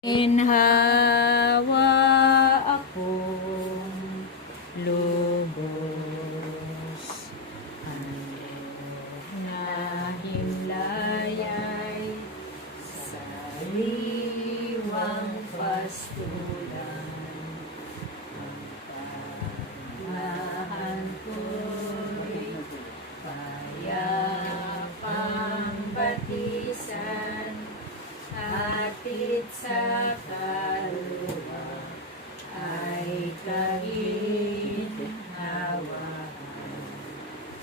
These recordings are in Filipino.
Inhawa akong lubos, ang iyong nahimlayay sa liwang pastulan. Ang pagmahan ko'y payapang batisan, hatid sa kaluluwa ay kaginhawaan.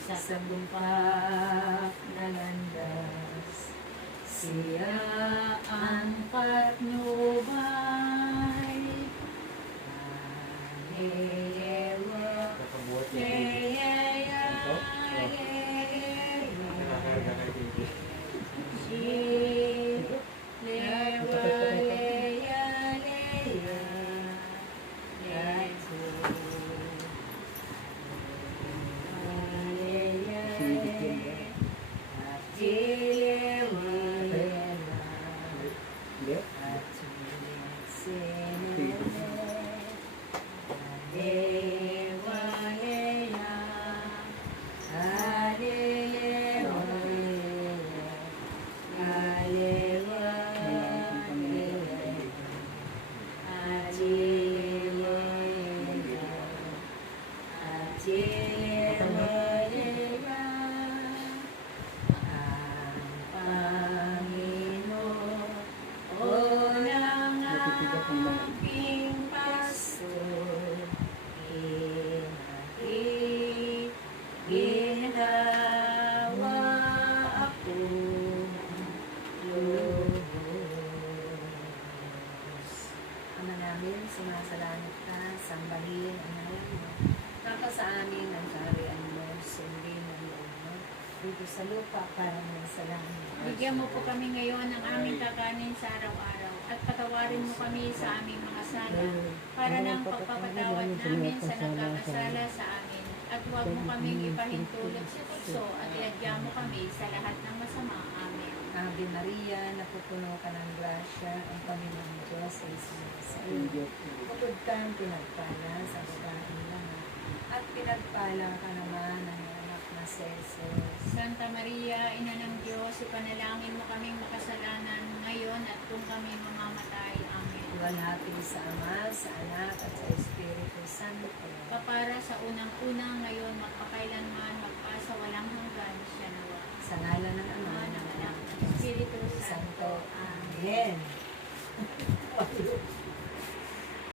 Sa bumpak na landas, siya ang patnubay. Ama namin, sumasalamat ka, sambahin ang ngalan mo. Tapa sa amin ang kaharian mo, sundin ang loob mo, dito sa lupa para mo sa langit. Bigyan mo po kami ngayon ng aming kakanin sa araw-araw at patawarin mo kami sa aming mga sala para ng pagpapatawad namin sa nagkakasala sa amin. At huwag mo kaming ipahintulot sa tukso at iadya mo kami sa lahat ng masama. Amen. Ave Maria, napupuno ka ng grasya, ang Panginoong Diyos ay sa iyo. Bukod kang pinagpala sa babaeng lahat, at pinagpala ka naman ng anak na si Jesus. Santa Maria, Ina ng Diyos, ipanalangin mo kaming makasalanan ngayon at kung kami mamamatay. Amen. Iwalhati sa Ama, sa Anak, at sa Espiritu Santo. Kapara sa unang-unang ngayon, magpakailanman, magpasa walang hanggan, siya nawa. Sa ngalan ng Ama, Ama, ng Anak, ng Espiritu Santo. Santo. Amen.